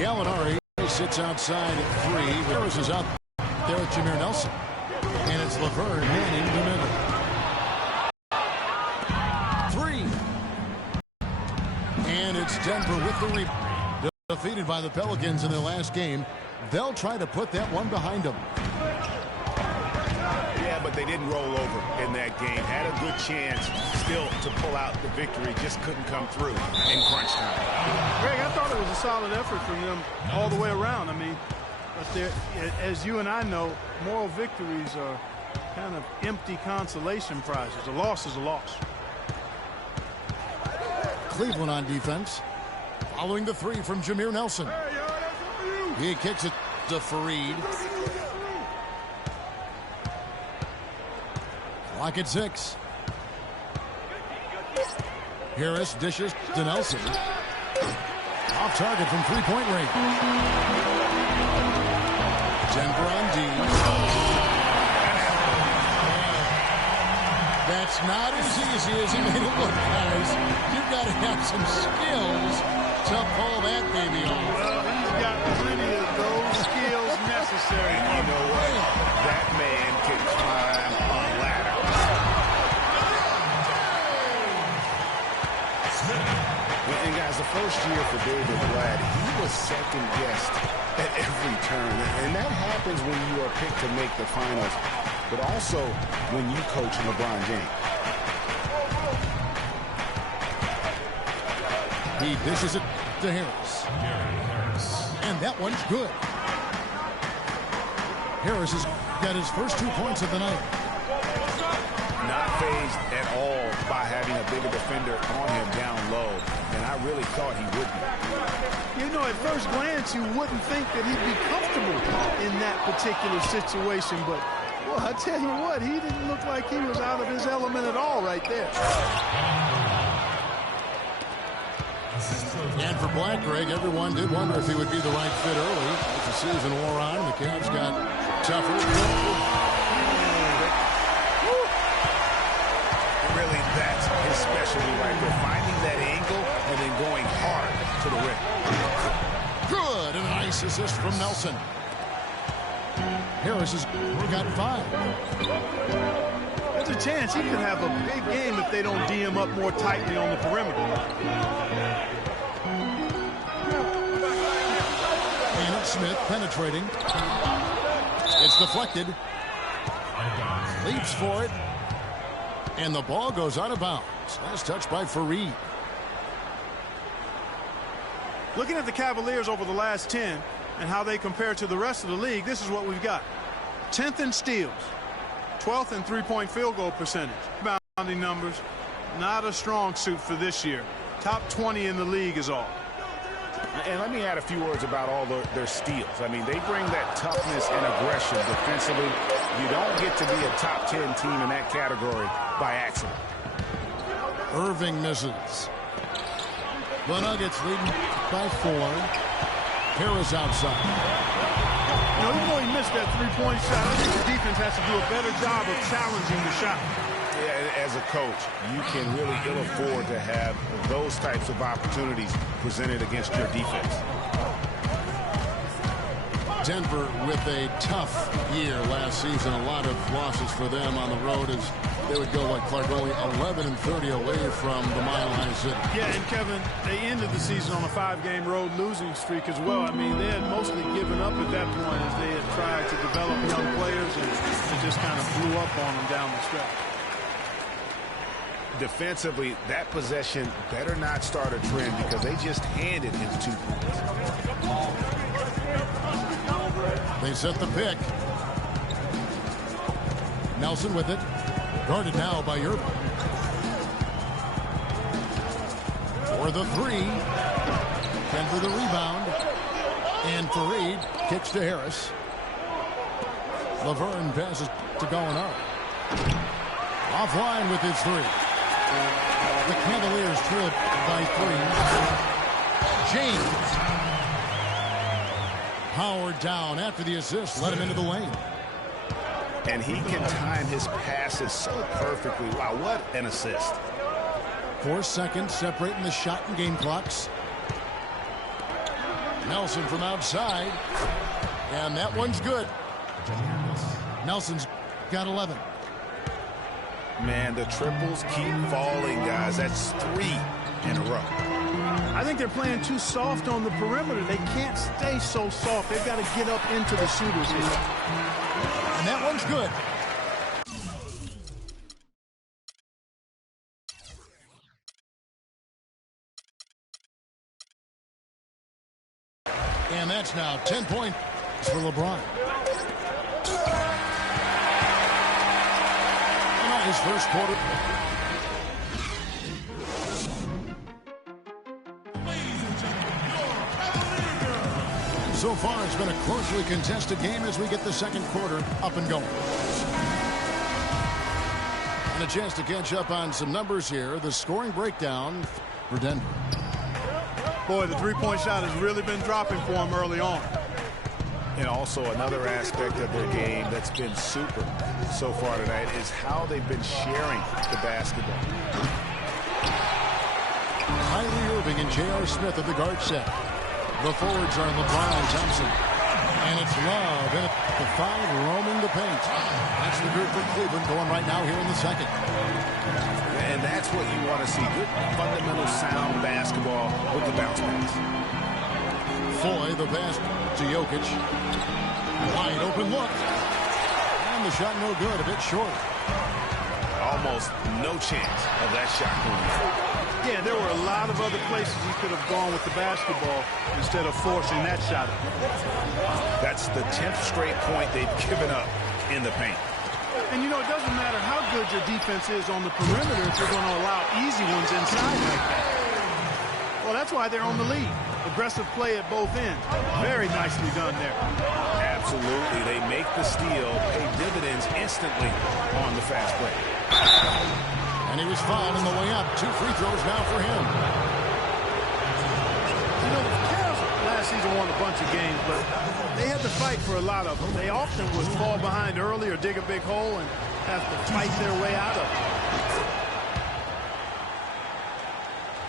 Gallinari sits outside at 3. Harris is out there with Jameer Nelson. And it's Laverne manning the middle. 3. And it's Denver with the rebound. Defeated by the Pelicans in their last game. They'll try to put that one behind them. Yeah, but they didn't roll over in that game. Had a good chance still to pull out the victory. Just couldn't come through in crunch time. Greg, I thought it was a solid effort from them all the way around. I mean, but as you and I know, moral victories are kind of empty consolation prizes. A loss is a loss. Cleveland on defense. Following the 3 from Jameer Nelson. He kicks it to Fareed. Clock at 6. Harris dishes to Nelson. Off target from three-point range. Denver on D. That's not as easy as he made it look, guys. You've got to have some skills to pull that baby off. Well, he's got plenty of those skills necessary. And you know what? That man can climb a ladder. And guys, the first year for David Blatt, he was second-guessed at every turn. And that happens when you are picked to make the finals, but also when you coach LeBron James. He dishes it to Harris. And that one's good. Harris has got his first 2 points of the night. Not phased at all by having a bigger defender on him down low. And I really thought he would be. You know, at first glance, you wouldn't think that he'd be comfortable in that particular situation. But, well, I tell you what, he didn't look like he was out of his element at all right there. And for Black, Greg, everyone did wonder if he would be the right fit early. As the season wore on, the Cavs got tougher. Really, that's his specialty right there. Finding that angle and then going hard to the rim. Good, and a nice assist from Nelson. Harris has got 5. There's a chance he could have a big game if they don't D him up more tightly on the perimeter. And it's Smith penetrating. It's deflected. Leaps for it. And the ball goes out of bounds. Last touch by Fareed. Looking at the Cavaliers over the last 10 and how they compare to the rest of the league, this is what we've got. 10th in steals. 12th in three-point field goal percentage. Rebounding numbers, not a strong suit for this year. Top 20 in the league is all. And let me add a few words about all their steals. I mean, they bring that toughness and aggression defensively. You don't get to be a top 10 team in that category by accident. Irving misses. The Nuggets leading by 4. Harris outside. You know, even though he missed that three-point shot, I think the defense has to do a better job of challenging the shot. Yeah, as a coach, you can really ill afford to have those types of opportunities presented against your defense. Denver with a tough year last season. A lot of losses for them on the road as they would go, like Clark, only 11-30 away from the Mile High City. Yeah, and Kevin, they ended the season on a 5-game road losing streak as well. I mean, they had mostly given up at that point as they had tried to develop young players, and it just kind of blew up on them down the stretch. Defensively, that possession better not start a trend because they just handed him 2 points. They set the pick. Nelson with it. Guarded now by Irving. For the 3. Denver the rebound. And Fareed kicks to Harris. Laverne passes to Gallinari. Offline with his 3. The Cavaliers trail by 3. James. Howard down after the assist. Let him into the lane. And he can time his passes so perfectly. Wow, what an assist. 4 seconds separating the shot and game clocks. Nelson from outside. And that one's good. Nelson's got 11. Man, the triples keep falling, guys. That's 3 in a row. I think they're playing too soft on the perimeter. They can't stay so soft. They've got to get up into the shooters here. And that one's good. And that's now 10 points for LeBron. And his first quarter. So far, it's been a closely contested game as we get the second quarter up and going. And a chance to catch up on some numbers here. The scoring breakdown for Denver. Boy, the three-point shot has really been dropping for them early on. And also another aspect of their game that's been super so far tonight is how they've been sharing the basketball. Kyrie Irving and J.R. Smith at the guard set. The forwards are LeBron and Thompson. And it's Love in at the 5 roaming the paint. That's the group for Cleveland going right now here in the second. And that's what you want to see. Good fundamental sound basketball with the bounce pass. Foy, the pass to Jokic. Wide open look. And the shot no good, a bit short. Almost no chance of that shot going in. Yeah, there were a lot of other places he could have gone with the basketball instead of forcing that shot. That's the 10th straight point they've given up in the paint. And, you know, it doesn't matter how good your defense is on the perimeter if you're going to allow easy ones inside like that. Well, that's why they're on the lead. Aggressive play at both ends. Very nicely done there. Absolutely. They make the steal, pay dividends instantly on the fast break. And he was fouled on the way up. 2 free throws now for him. You know, the Cavs last season won a bunch of games, but they had to fight for a lot of them. They often would fall behind early or dig a big hole and have to fight their way out of it.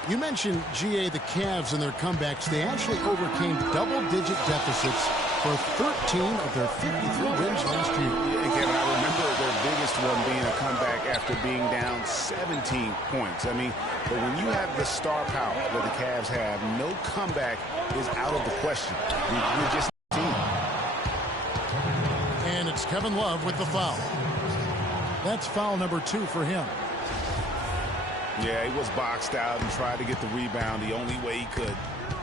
You mentioned, GA, the Cavs and their comebacks. They actually overcame double-digit deficits for 13 of their 53 wins last year. And Kevin, I remember their biggest one being a comeback after being down 17 points. I mean, but when you have the star power that the Cavs have, no comeback is out of the question. You're just a team. And it's Kevin Love with the foul. That's foul number 2 for him. Yeah, he was boxed out and tried to get the rebound the only way he could.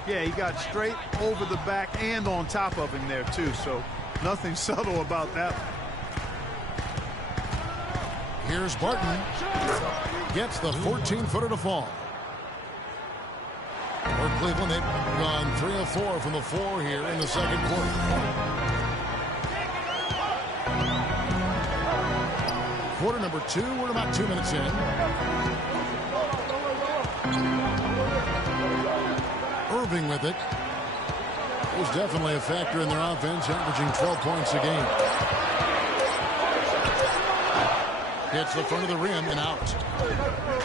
Yeah, he got straight over the back and on top of him there, too. So nothing subtle about that one. Here's Barton. Gets the 14-footer to fall. For Cleveland, they've gone 3 of 4 from the floor here in the second quarter. Quarter number 2. We're about 2 minutes in. Irving with it. Was definitely a factor in their offense, averaging 12 points a game. Hits the front of the rim and out.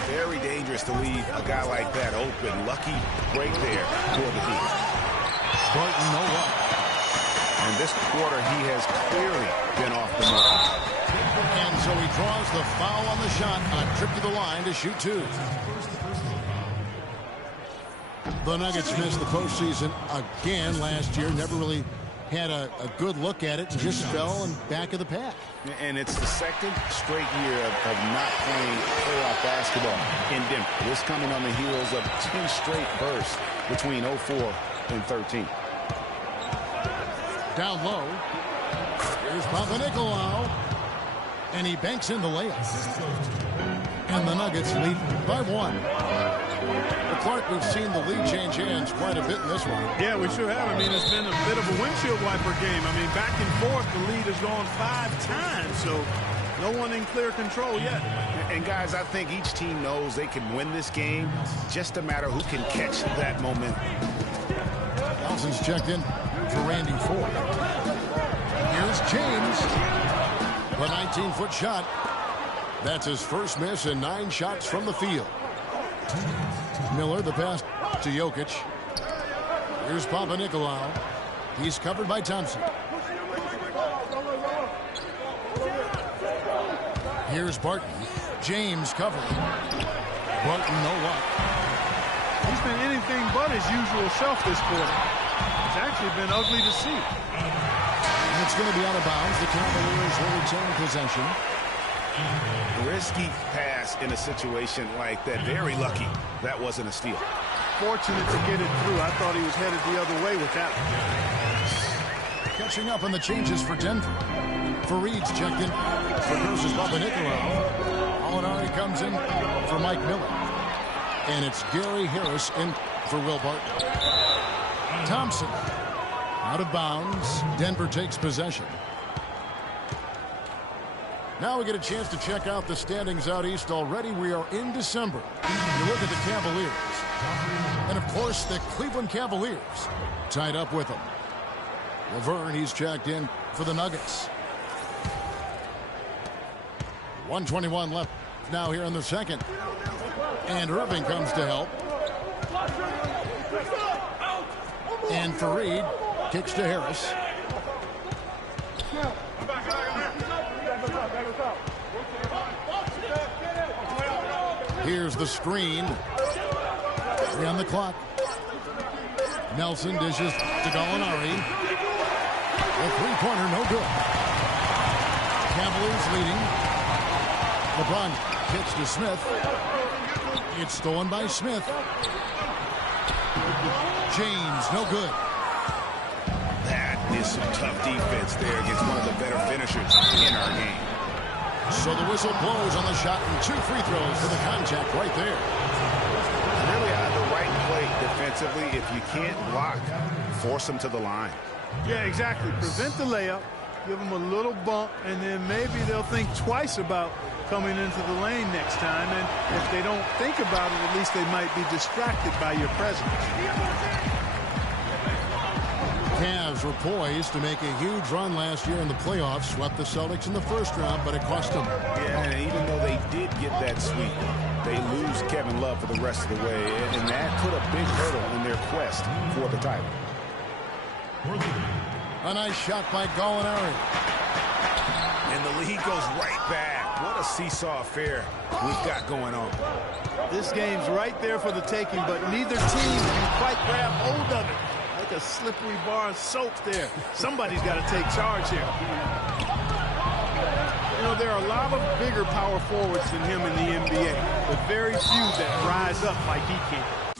Very dangerous to leave a guy like that open. Lucky break there for the Heat. Barton, no luck. And this quarter, he has clearly been off the mark. And so he draws the foul on the shot on a trip to the line to shoot 2. The Nuggets missed the postseason again last year. Never really had a good look at it and just fell in back of the pack. And it's the second straight year of not playing playoff basketball in Denver. This coming on the heels of 10 straight bursts between 04 and 13. Down low. Here's Papanikolaou. And he banks in the layup. And the Nuggets lead by 1. Well, Clark, we've seen the lead change hands quite a bit in this one. Yeah, we sure have. I mean, it's been a bit of a windshield wiper game. I mean, back and forth, the lead has gone 5 times, so no one in clear control yet. And, guys, I think each team knows they can win this game. Just a matter who can catch that momentum. Nelson's checked in for Randy Ford. Here's James. The 19-foot shot. That's his first miss and 9 shots from the field. Miller, the pass to Jokic. Here's Papa Nicolau. He's covered by Thompson. Here's Barton. James covered. Barton, no luck. He's been anything but his usual self this quarter. It's actually been ugly to see. And it's going to be out of bounds. The Cavaliers will retain possession. Risky pass in a situation like that. Very lucky that wasn't a steal. Fortunate to get it through. I thought he was headed the other way with that one. Catching up on the changes for Denver. Fareed's checked in for versus Papa Nicolau. Molinari comes in for Mike Miller. And it's Gary Harris in for Will Barton. Thompson out of bounds. Denver takes possession. Now we get a chance to check out the standings out east. Already we are in December. You look at the Cavaliers. And, of course, the Cleveland Cavaliers tied up with them. Laverne, he's checked in for the Nuggets. 1:21 left now here in the second. And Irving comes to help. And Fareed kicks to Harris. Here's the screen. 3 on the clock. Nelson dishes to Gallinari. A three-pointer, no good. Cavaliers leading. LeBron kicks to Smith. It's stolen by Smith. James, no good. That is some tough defense there against one of the better finishers in our game. So the whistle blows on the shot and 2 free throws for the contact right there. Really out of the right play defensively. If you can't block, force them to the line. Yeah, exactly. Prevent the layup, give them a little bump, and then maybe they'll think twice about coming into the lane next time. And if they don't think about it, at least they might be distracted by your presence. Cavs were poised to make a huge run last year in the playoffs. Swept the Celtics in the first round, but it cost them. Yeah, and even though they did get that sweep, they lose Kevin Love for the rest of the way, and that put a big hurdle in their quest for the title. A nice shot by Gallinari. And the lead goes right back. What a seesaw affair we've got going on. This game's right there for the taking, but neither team can quite grab hold of it. Like a slippery bar of soap there. Somebody's got to take charge here. You know, there are a lot of bigger power forwards than him in the NBA, but very few that rise up like he can.